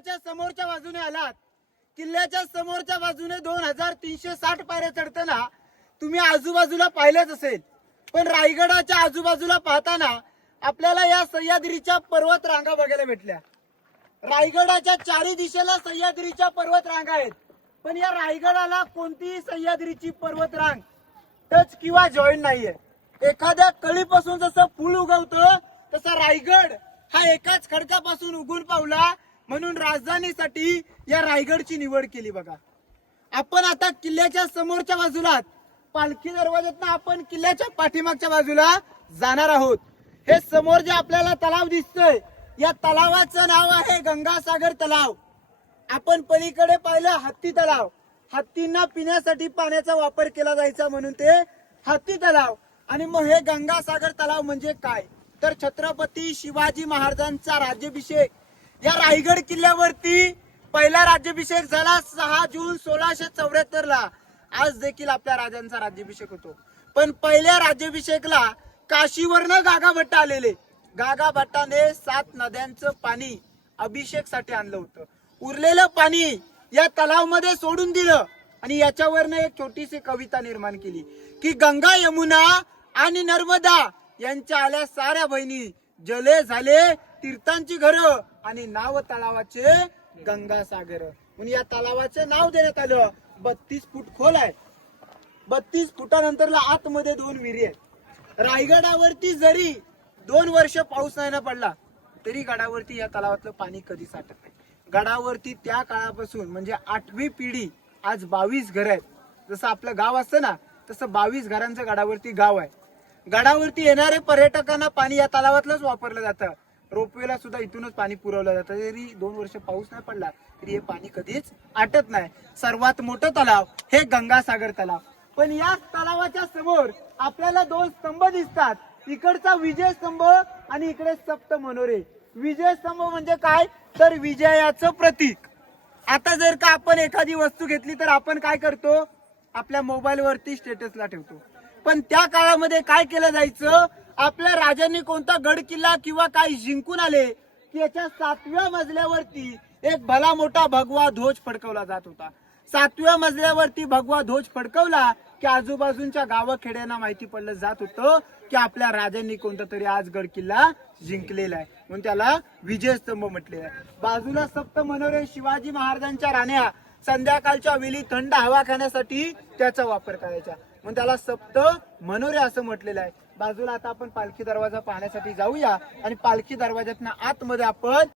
किल्ल्याच्या समोरच्या बाजूने आलात, किल्ल्याच्या समोरच्या बाजूने 2360 पायऱ्या चढताना तुम्ही आजूबाजूला पाहिलेच असेल, पण रायगडाच्या आजूबाजूला पाहताना आपल्याला या सह्याद्रीच्या पर्वत रांगा बघायला भेटल्या। रायगडाच्या चारी दिशेला सह्याद्रीच्या पर्वत रांगा आहेत, पण या रायगडाला कोणतीही सह्याद्रीची पर्वत रांग टच किंवा जॉईंट नाहीये। एखाद्या कळीपासून जसं फुल उगवतं तसा रायगड हा एकाच खडकापासून उगून पावला, म्हणून राजधानीसाठी या रायगडची निवड केली। बघा, आपण आता किल्ल्याच्या समोरच्या बाजूला, पालखी दरवाज्यातून आपण किल्ल्याच्या पाठीमागच्या बाजूला जाणार आहोत। हे समोर जे आपल्याला तलाव दिसतोय, या तलावाचं नाव आहे गंगासागर तलाव। आपण पलीकडे पाहिलं हत्ती तलाव, हत्तींना पिण्यासाठी पाण्याचा वापर केला जायचा म्हणून ते हत्ती तलाव। आणि मग हे गंगासागर तलाव म्हणजे काय, तर छत्रपती शिवाजी महाराजांचा राज्याभिषेक या रायगड किल्ल्यावरती पहिला राज्याभिषेक झाला 6 जून 1674 ला। आज देखील आपल्या राजांचा राज्याभिषेक होतो, पण पहिल्या राज्याभिषेकला काशीवरनं गागा भट्ट आलेले। गागा भट्टाने 7 नद्यांचं पाणी अभिषेकसाठी आणलं होतं, उरलेलं पाणी या तलावामध्ये सोडून दिलं आणि याच्यावरनं एक छोटीशी कविता निर्माण केली की गंगा यमुना आणि नर्मदा यांच्या आल्या साऱ्या बहिणी, जले झाले तीर्थांची घरं आणि नाव तलावाचे गंगासागर। म्हणून या तलावाचे नाव देण्यात आलं। 32 फूट खोल आहे, 32 फुटानंतरला आतमध्ये 2 विहिरी आहेत। रायगडावरती जरी 2 वर्ष पाऊस नाही ना पडला तरी गडावरती या तलावातलं पाणी कधी साठत नाही। गडावरती त्या काळापासून म्हणजे 8वी पिढी आज 22 घर आहेत। जसं आपलं गाव असतं ना तसं 22 घरांचं गडावरती गाव आहे। गडावरती येणारे पर्यटकांना पाणी या तलावातलंच वापरलं जातं। रोपवेला सुद्धा इथूनच पाणी पुरवलं जातं। जरी 2 वर्ष पाऊस नाही पडला तरी हे पाणी कधीच आटत नाही। सर्वात मोठं तलाव हे गंगासागर तलाव। पण या तलावाच्या समोर आपल्याला 2 स्तंभ दिसतात, इकडचा विजय स्तंभ आणि इकडे सप्त मनोरे। विजय स्तंभ म्हणजे काय, तर विजयाचं प्रतीक। आता जर का आपण एखादी वस्तू घेतली तर आपण काय करतो, आपल्या मोबाईल वरती स्टेटसला ठेवतो। पण त्या काळामध्ये काय केलं जायचं, आपल्या राजांनी कोणता गड किल्ला किंवा काही जिंकून आले की याच्या 7व्या मजल्यावरती एक भला मोठा भगवा ध्वज फडकवला जात होता। 7व्या मजल्यावरती भगवा ध्वज फडकवला की आजूबाजूच्या गावखेड्यांना माहिती पडलं जात होतं की आपल्या राजांनी कोणता तरी आज गड किल्ला जिंकलेला आहे, म्हणून त्याला विजय स्तंभ म्हटलेला आहे। बाजूला सप्त मनोरे, शिवाजी महाराजांच्या राण्या संध्याकाळच्या वेळी थंड हवा खाण्यासाठी त्याचा वापर करायचा, म्हणून त्याला सप्त मनोरे असं म्हटलेलं आहे। बाजूला आता आपण पालखी दरवाजा पाहण्यासाठी जाऊया आणि पालखी दरवाज्यातनं आतमध्ये आपण